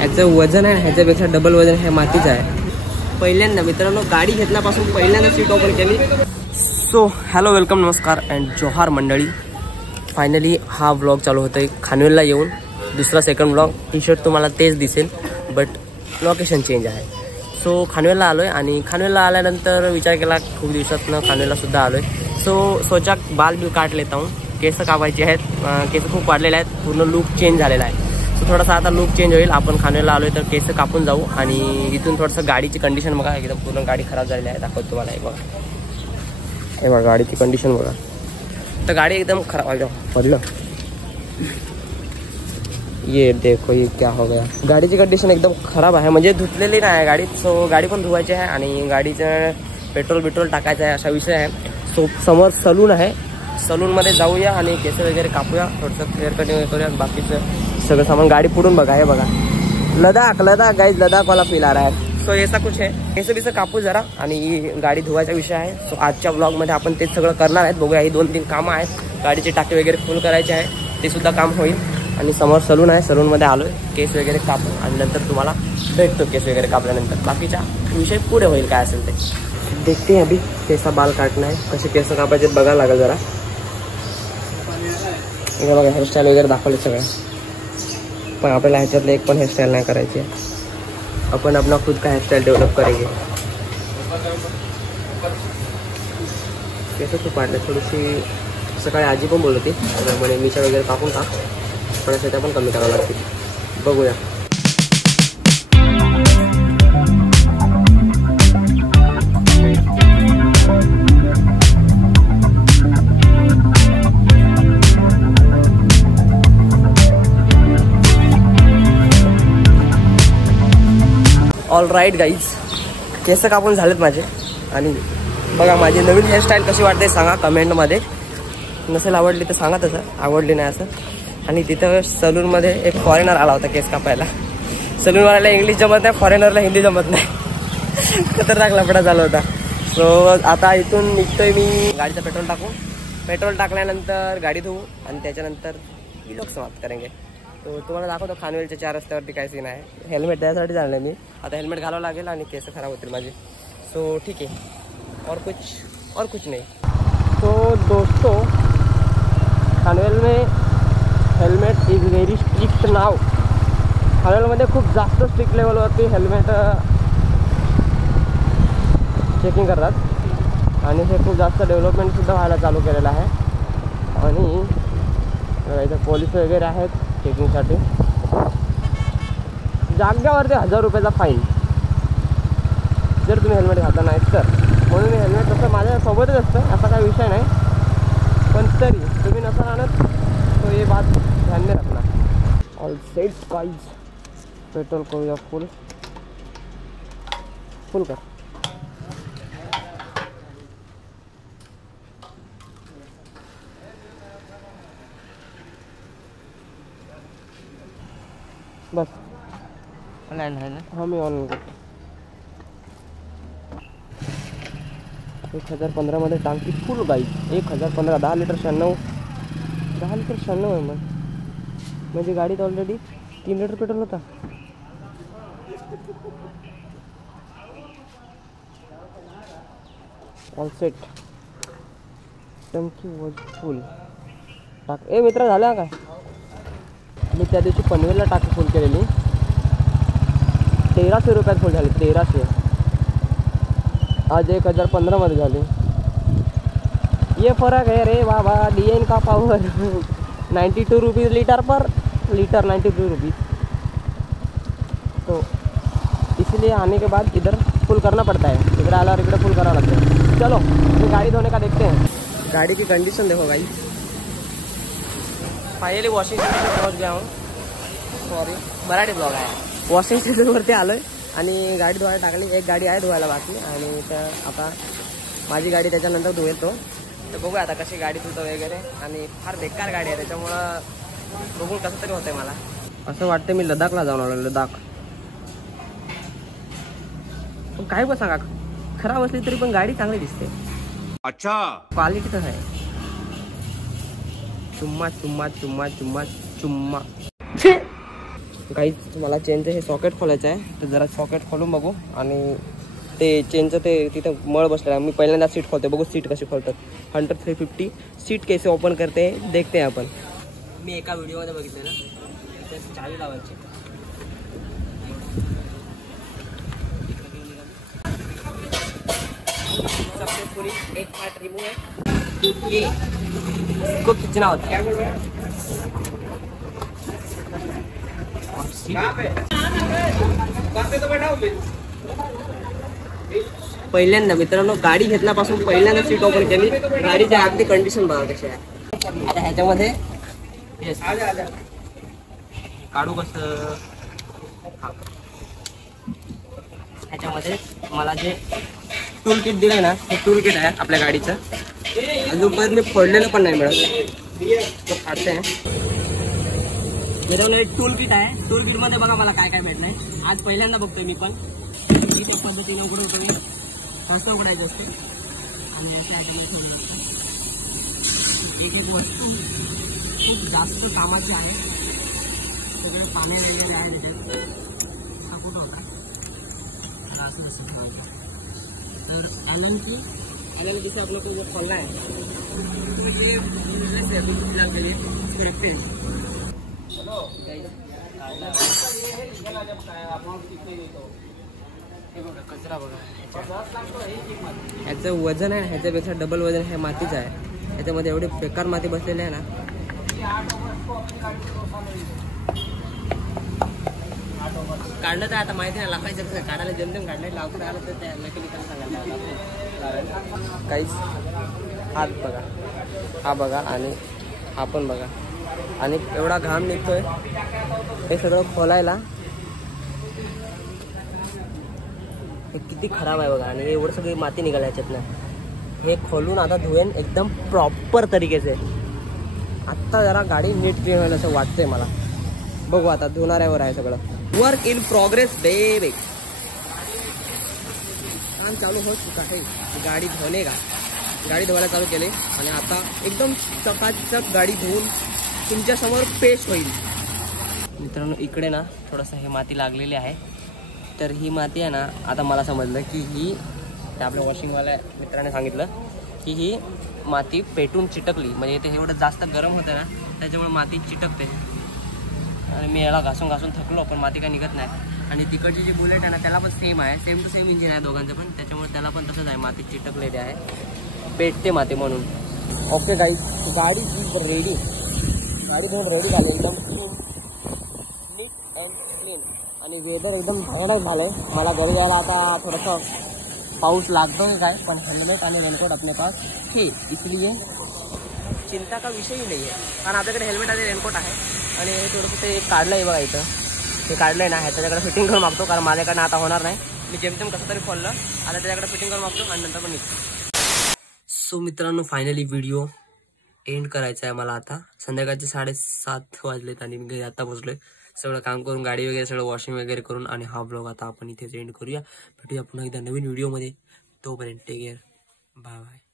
ह्याचं वजन आहे ह्याच्यापेक्षा डबल वजन आहे, मातीचं आहे. पहिल्यांदा मित्रांनो गाडी घेतल्यापासून पहिल्यांदा सीट ओपन केली. सो हॅलो वेलकम नमस्कार अँड जोहार मंडळी. फायनली हा व्लॉग चालू होतोय खानवेलला येऊन. दुसरा सेकंड व्लॉग. टी शर्ट तुम्हाला तेच दिसेल बट लोकेशन चेंज आहे. सो खानवेलला आलो आहे आणि खानवेलला आल्यानंतर विचार केला खूप दिवसातनं खानवेलला सुद्धा आलो आहे. सो सोचा बाल बिल काट लेता हूँ. केस कापायचे आहेत, केस खूप वाढलेले आहेत, पूर्ण लुक चेंज झालेला आहे. सो थोडासा आता लुक चेंज होईल. आपण खानवेलला आलो आहे तर केस कापून जाऊ आणि इथून थोडंसं गाडीची कंडिशन बघा. एकदम पूर्ण गाडी खराब झालेली आहे. दाखवतो तुम्हाला. हे बघा गाडीची कंडिशन बघा. तर गाडी एकदम खराब आहे. पडलं ये देखो ये क्या हो गया. गाडीची कंडिशन एकदम खराब आहे, म्हणजे धुतलेली नाही आहे गाडी. सो गाडी पण धुवायची आहे आणि गाडीचं पेट्रोल टाकायचं आहे, असा विषय आहे. सो समोर सलून आहे, सलूनमध्ये जाऊया आणि केस वगैरे कापूया, थोडंसं हेअर कटिंग करूया. बाकीचं सगळं सामान गाडी पुढून बघा. हे बघा लदाख गाईज, लदाखवाला फील आ रहा है. सो ऐसा कुछ है. केस बिस कापू जरा आणि गाडी धुवायचा विषय आहे. सो आजच्या ब्लॉगमध्ये आपण तेच सगळं करणार आहेत. बघूया, ही 2-3 कामं आहेत. गाडीचे टाके वगैरे फुल करायचे आहे, ते सुद्धा काम होईल. आणि समोर सलून आहे, सलूनमध्ये आलो आहे. केस वगैरे कापू आणि नंतर तुम्हाला भेटतो केस वगैरे कापल्यानंतर. बाकीचा विषय पुढे होईल काय असेल ते. देखते हैं अभी कैसा बाल काटना है, कसे केस कापायचे बघायला लागेल जरा. हे बघा हेअरस्टाईल वगैरे दाखवले सगळं, पण आपल्याला ह्याच्यातलं एक पण हेअरस्टाईल नाही करायची. अपन अपना खुद का हेअरस्टाईल डेव्हलप करेंगे. केस खूप वाढले थोडीशी. सकाळी आजी पण बोलत होती म्हणे मिशा वगैरे कापून टाक, पण त्या पण कमी करावं लागतील. बघूया. ऑल राईट गाईज, केस कापून झालेत माझे. आणि बघा माझी नवीन हेअरस्टाईल कशी वाटते सांगा कमेंटमध्ये. नसेल आवडली तर सांगा तसं, आवडली नाही असं. आणि तिथं सलूनमध्ये एक फॉरेनर आला होता केस कापायला. सलूनवाल्याला इंग्लिश जमत नाही, फॉरेनरला हिंदी जमत नाही. खतरनाक लफडा झाला होता. सो आता इथून निघतोय मी. गाडीचं पेट्रोल टाकू. पेट्रोल टाकल्यानंतर गाडी धुवू आणि त्याच्यानंतर व्लॉग समाप्त करेंगे. तो तुम्हाला दाखवतो खानवेलच्या 4 रस्त्यावरती काय सीन आहे. हेल्मेट त्यासाठी जाणलं मी. आता हेल्मेट घालावं लागेल आणि केस खराब होतील माझे. सो ठीक आहे, और कुछ नहीं. तो दोस्तों खानवेल में हेल्मेट इज व्हेरी स्ट्रिक्ट नाव. खानवेलमध्ये खूप जास्त स्ट्रिक्ट लेवलवरती हेल्मेट चेकिंग करतात आणि हे खूप जास्त डेव्हलपमेंटसुद्धा व्हायला चालू केलेलं आहे. आणि इथं पोलीस वगैरे आहेत चेकिंगसाठी. जाग्यावरती 1000 रुपयाचा फाईन जर तुम्ही हेल्मेट घातला नाहीत तर. म्हणून मी हेल्मेट तसं माझ्यासोबतच असतं, असा काही विषय नाही. पण तरी तुम्ही नसा आणत तो ये बात ध्यान में रखना. All set guys. पेट्रोल करूया फुल कर. बस ऑनलाइन है ना. हाँ मैं ऑनलाइन करतो. 1015 मध्ये टांकी फुल गाईज. 1015 10 लिटर 96 आहे. मग म्हणजे गाडीत ऑलरेडी 3 लिटर पेट्रोल होता. All set. टंकी वॉज फुल. टाक ए मित्र झाला काय. मी त्या दिवशी पनवेलला टाकी फुल केलेली. 1300 रुपयात फुल झाली. 1300. आज 1015 मध्ये झाली. ये फरक है रे बाबा. DN का पावर 92 रुपीज़ लीटर पर लीटर. 92 रुपीज़. तो इसलिए आने के बाद इधर फुल करना पड़ता है. इधर आला और इधर फुल करना लगता है. चलो तो गाड़ी धोने का देखते हैं. गाड़ी की कंडीशन देखो भाई. फायनली वॉशिंग सेंटर पहुंच गया हूँ. सॉरी मराठी ब्लॉग आहे. वॉशिंग सेंटरवरती आलो आहे आणि गाडी धुवायला टाकली. एक गाडी आहे धुवायला बाकी आणि तर आता माझी गाडी त्याच्यानंतर धुवेल तो. तर बघूया आता कशी गाडी धुतो वगैरे. आणि फार बेकार गाडी आहे त्याच्यामुळं बघून कसं तरी होतंय मला. असं वाटतं मी लदाखला जाऊन आलो. लदाख पण काय पण सांगा, खराब असली तरी पण गाडी चांगली दिसते. अच्छा क्वालिटी तर आहे. चुम्मा चुम्मा चुम्मा चुम्मा चुम्मा. काही मला चेनचं हे सॉकेट खोलायचं आहे, तर जरा सॉकेट खोलून बघू. आणि ते चेनचं ते तिथं मळ बसलेलं आहे. मी पहिल्यांदा सीट खोलते, बघू सीट कशी खोलतात. 100-350 सीट कैसे ओपन करते देखते हैं आपण. मी एका व्हिडिओमध्ये बघितलं ना, त्याची चावी लावायची. सबसे पूरी एक पार्ट रिमूव है, ये इसको खींचना होता है. पहिल्यांदा मित्रांनो गाडी घेतल्यापासून पहिल्यांदा सीट ओपन केली. गाडीच्या अगदी कंडिशन बघा कशी आहे. आता ह्याच्यामध्ये काढू कसं, ह्याच्यामध्ये मला जे टूल किट दिलं ना, हे टूल किट आहे आपल्या गाडीचं. अजूनपर्यंत मी फोडलेलं पण नाही मिळत, तो फाटते मित्रांनो. एक टूल किट आहे. टूल किट मध्ये बघा मला काय काय भेटलं आहे. आज पहिल्यांदा बघतोय मी पण. एक पद्धतीने उघडून तुम्ही फर्स्ट उघडायचं असते आणि अशा आयटम ठेवलं असतं. एक एक वस्तू खूप जास्त कामाची आहे. सगळे पाणी लागलेले आहे तिथे. हा कुठं होता असं दिसतं. तर आनंद जैसे आप लोग को जो खोलना है कचरा बघा. ह्याचं वजन आहे ह्याच्यापेक्षा डबल वजन हे मातीचं आहे. ह्याच्यामध्ये एवढी बेकार माती बसलेली आहे ना. काढलं तर आता माहिती नाही लागायचं कसं काढायला. जमतेम काढलं लावकर आलं तर त्या नक्की सांगायला काहीच. हात बघा, हा बघा आणि हा पण बघा. आणि एवढा घाम निघतोय हे सगळं खोलायला. हे किती खराब आहे बघा. आणि एवढं सगळी माती निघाली ह्याच्यातनं. हे खोलून आता धुवेन एकदम प्रॉपर तरीकेचे. आत्ता जरा गाडी नीट क्लीन होईल असं वाटतंय मला. बघू आता धुणाऱ्यावर आहे सगळं. Work in progress baby. काम चालू हो चुका है. गाडी धोने का गाडी धुवायला चालू केले आणि आता एकदम चकाचक गाडी धुवून तुमच्यासमोर पेश होईल. मित्रांनो इकडे ना थोडंसं हे माती लागलेली आहे. तर ही माती आहे ना, आता मला समजलं की ही त्या आपल्या वॉशिंगवाल्या मित्राने सांगितलं की ही माती पेटून चिटकली. म्हणजे ते एवढं जास्त गरम होतं ना, त्याच्यामुळे माती चिटकते. आणि मी याला घासून घासून थकलो पण माती काय निघत नाही. आणि तिकडची जी बुलेट आहे ना त्याला पण सेम आहे, सेम टू सेम इंजिन आहे दोघांचं पण. त्याच्यामुळे त्याला पण तसंच आहे, माती चिटकलेली आहे, पेटते माती म्हणून. ओके गाईज, गाडी इज रेडी. गाडी घेऊन रेडी झाली एकदम नीट अँड क्लीन. आणि वेदर एकदम भयानक झालं आहे. मला घरी जायला आता थोडंसं पाऊस लागतोय काय, पण हेल्मेट आणि रेनकोट अपने पास है, इसलिए चिंता का विषय ही नाही आहे. कारण आपल्याकडे हेल्मेट आणि रेनकोट आहे. आणि हे थोडंसं ते काढलं आहे बघा इथं, ते काढलं आहे ना, ह्याच्याकडे फिटिंग करून मागतो. कारण माझ्याकडनं आता होणार नाही. मी जेमतेम कसं तरी खोललं, आता त्याच्याकडे फिटिंग करून मागतो आणि नंतर पण निघतो. सो मित्रांनो फायनली व्हिडिओ एंड करायचा आहे मला. आता संध्याकाळचे 7:30 वाजलेत आणि मी घरी आता पोहोचलोय. सगळं काम करून गाडी वगैरे सगळं वॉशिंग वगैरे करून. आणि हा ब्लॉग आता आपण इथेच एंड करूया. भेटूया पुन्हा एकदा नवीन व्हिडिओमध्ये. तोपर्यंत टेक केअर, बाय बाय.